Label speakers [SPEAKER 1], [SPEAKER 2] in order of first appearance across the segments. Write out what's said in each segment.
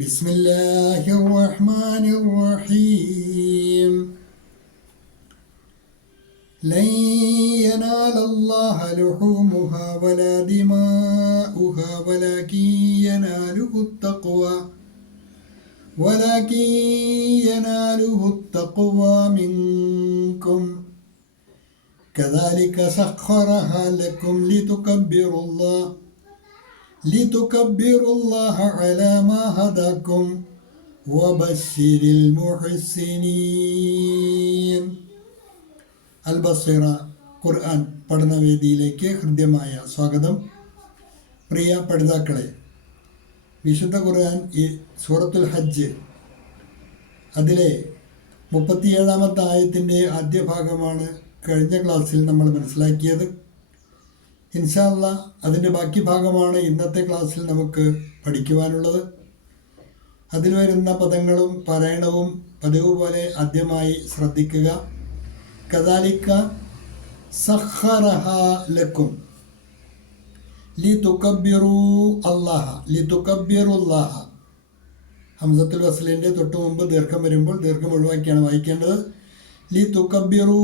[SPEAKER 1] بسم الله الرحمن الرحيم لن ينال الله لحومها ولا دماؤها ولكن يناله التقوى ولكن يناله التقوى منكم كذلك سخرها لكم لتكبروا الله لتكبروا الله على ما هداكم وبشر المحسنين അൽ ബസീറ ഖുർആൻ പഠനവേദിയിലേക്ക് ഹൃദ്യമായ സ്വാഗതം പ്രിയ പഠിതാക്കളെ വിശുദ്ധ ഖുർആൻ ഈ സൂറത്തുൽ ഹജ്ജ് അതിലെ മുപ്പത്തിയേഴാമത്തെ ആയത്തിൻ്റെ ആദ്യ ഭാഗമാണ് കഴിഞ്ഞ ക്ലാസ്സിൽ നമ്മൾ മനസ്സിലാക്കിയത് ഇൻഷാല്ല അതിന്റെ ബാക്കി ഭാഗമാണ് ഇന്നത്തെ ക്ലാസ്സിൽ നമുക്ക് പഠിക്കുവാനുള്ളത്. അതിൽ വരുന്ന പദങ്ങളും പാരായണവും പതിവ് പോലെ ആദ്യമായി ശ്രദ്ധിക്കുക. കദാലിക്ക സഖറഹ ലക്കും. ലി തുക്കബിറു അള്ളാഹ ലി തുക്കബിറുല്ലാഹ ഹംസത്തുൽ വസ്ലിന്റെ തൊട്ട് മുമ്പ് ദീർഘം വരുമ്പോൾ ദീർഘം ഒഴിവാക്കിയാണ് വായിക്കേണ്ടത്. ലി തുക്കബിറു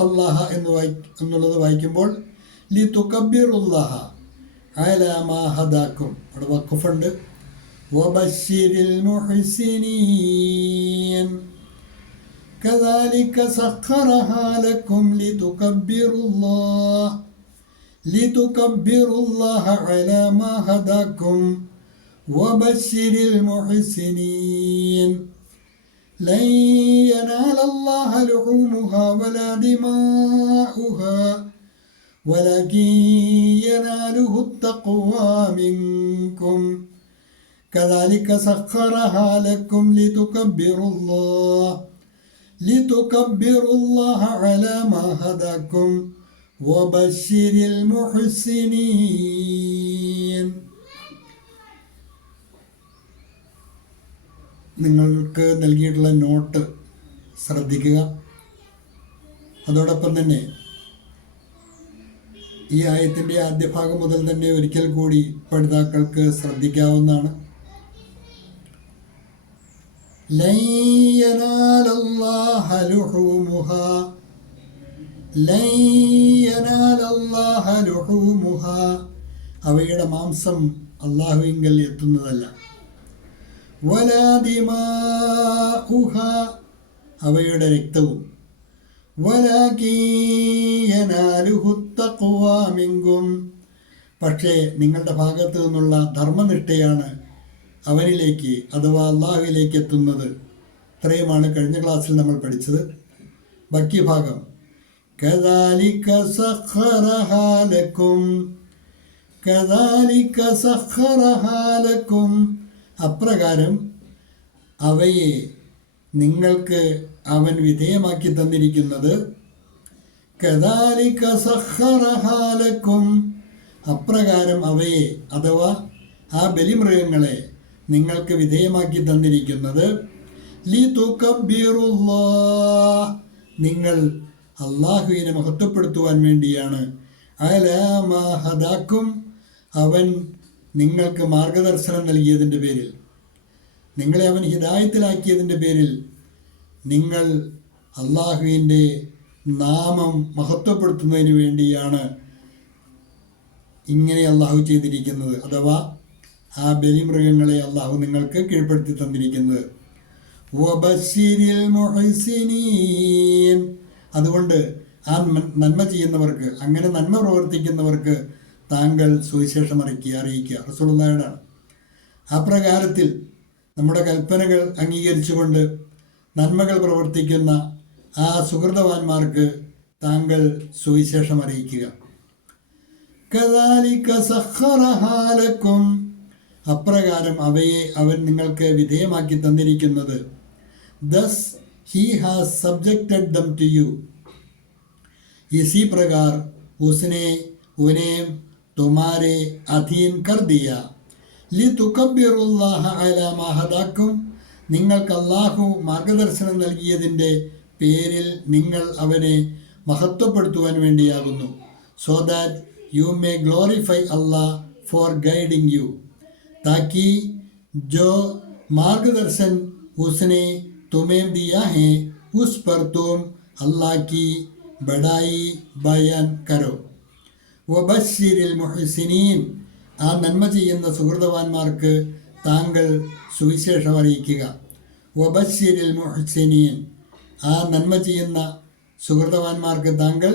[SPEAKER 1] അള്ളാഹ എന്ന് വായി എന്നുള്ളത് വായിക്കുമ്പോൾ ലി തുക്കബിറുല്ലാഹ അലാമാ ഹദാക്കും അവിടെ വക്കുഫുണ്ട് വബശിരിൽ മുഹ്സിനീൻ كذلك سخرها لكم لتكبروا الله لتكبروا الله على ما هداكم وبشر المحسنين لن ينال الله لحومها ولا دماؤها ولكن يناله التقوى منكم كذلك سخرها لكم لتكبروا الله لتكبروا الله على ما هداكم وبشر المحسنين നിങ്ങൾക്ക് നൽകിയിട്ടുള്ള നോട്ട് ശ്രദ്ധിക്കുക അതോടൊപ്പം തന്നെ ഈ ആയത്തിന്റെ ആദ്യ ഭാഗം മുതൽ തന്നെ ഒരിക്കൽ കൂടി പഠിതാക്കൾക്ക് ശ്രദ്ധിക്കാവുന്നതാണ്. അവയുടെ മാംസം അള്ളാഹുവിങ്കൽ എത്തുന്നതല്ല. അവയുടെ രക്തവും. വലാകീയനാലുഹുത്തക്കുവാമിങ്കും പക്ഷേ നിങ്ങളുടെ ഭാഗത്തു നിന്നുള്ള ധർമ്മനിഷ്ഠയാണ് അവനിലേക്ക് അഥവാ അള്ളാഹുവിലേക്ക് എത്തുന്നത്. ഇത്രയുമാണ് കഴിഞ്ഞ ക്ലാസ്സിൽ നമ്മൾ പഠിച്ചത്. ബാക്കി ഭാഗം. അപ്രകാരം അവയെ നിങ്ങൾക്ക് അവൻ വിധേയമാക്കി തന്നിരിക്കുന്നത് കദാലിക അപ്രകാരം അവയെ അഥവാ ആ ബലിമൃഗങ്ങളെ നിങ്ങൾക്ക് വിധേയമാക്കി തന്നിരിക്കുന്നത്. ലി തൂക്കബീറുല്ലാ നിങ്ങൾ അള്ളാഹുവിനെ മഹത്വപ്പെടുത്തുവാൻ വേണ്ടിയാണ്. അലാമഹദാക്കും അവൻ നിങ്ങൾക്ക് മാർഗദർശനം നൽകിയതിന്റെ പേരിൽ. നിങ്ങളെ അവൻ ഹിദായത്തിലാക്കിയതിന്റെ പേരിൽ നിങ്ങൾ അള്ളാഹുവിന്റെ നാമം മഹത്വപ്പെടുത്തുന്നതിന് വേണ്ടിയാണ് ഇങ്ങനെ അള്ളാഹു ചെയ്തിരിക്കുന്നത്. അഥവാ ആ ബലിമൃഗങ്ങളെ അള്ളാഹു നിങ്ങൾക്ക് കീഴ്പ്പെടുത്തി തന്നിരിക്കുന്നത്. അതുകൊണ്ട് ആ നന്മ ചെയ്യുന്നവർക്ക് അങ്ങനെ നന്മ പ്രവർത്തിക്കുന്നവർക്ക് താങ്കൾ സുവിശേഷം അറിയിക്കുക അറിയിക്കുക. ആ പ്രകാരത്തിൽ നമ്മുടെ കൽപ്പനകൾ അംഗീകരിച്ചുകൊണ്ട് നന്മകൾ പ്രവർത്തിക്കുന്ന ആ സുഹൃതവാന്മാർക്ക് താങ്കൾ സുവിശേഷം അറിയിക്കുക. കദാലിക സഹറഹാലക്കും അപ്രകാരം അവയെ അവൻ നിങ്ങൾക്ക് വിധേയമാക്കി തന്നിരിക്കുന്നത്. This he has subjected them to you. EC പ്രകാർ ഉസ്നെ ഉനെ തുമാരെ അധീൻ കർ ദിയ. ലി തുക്കബിറുല്ലാഹ അലാമഹദാക്കും നിങ്ങൾക്ക് അള്ളാഹു മാർഗദർശനം നൽകിയതിന്റെ പേരിൽ നിങ്ങൾ അവനെ മഹത്വപ്പെടുത്തുവാൻ വേണ്ടിയാകുന്നു so that you may glorify Allah for guiding you ताकि जो मार्गदर्शन उसने तुम्हें दिया है उस पर तुम अल्लाह की बड़ाई बयान करो വബഷിരിൽ മുഹസിനീൻ ആ നന്മ ചെയ്യുന്ന സുഹൃതവാന്മാർക്ക് താങ്കൾ സുവിശേഷം അറിയിക്കുക വബഷിരിൽ മുഹസിനീൻ ആ നന്മ ചെയ്യുന്ന സുഹൃതവാന്മാർക്ക് താങ്കൾ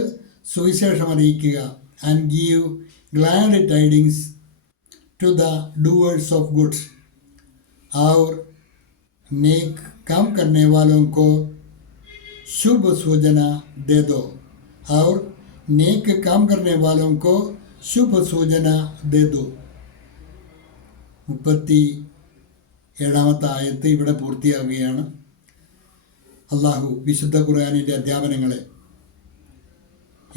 [SPEAKER 1] സുവിശേഷം അറിയിക്കുക and give glad tidings to the doers of good और नेक काम करने वालों को शुभ सूचना दे दो और नेक काम करने वालों को शुभ सूचना दे दो മുപ്പത്തി ഏഴാമത്തെ ആയത്ത് ഇവിടെ പൂർത്തിയാവുകയാണ് അള്ളാഹു വിശുദ്ധ ഖുർആാനിന്റെ അധ്യാപനങ്ങളെ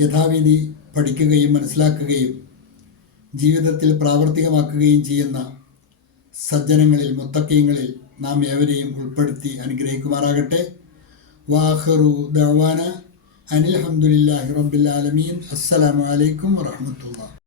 [SPEAKER 1] യഥാവിധി പഠിക്കുകയും മനസ്സിലാക്കുകയും ജീവിതത്തിൽ പ്രാവർത്തികമാക്കുകയും ചെയ്യുന്ന സജ്ജനങ്ങളിൽ മുത്തക്കയങ്ങളിൽ നാം ഏവരെയും ഉൾപ്പെടുത്തി അനുഗ്രഹിക്കുമാറാകട്ടെ. വാഹറു ദവാന അനിൽ അഹമ്മദില്ലാഹി റബ്ബിൽ ആലമീൻ. അസ്സലാമു അലൈക്കും വറഹമത്തുള്ള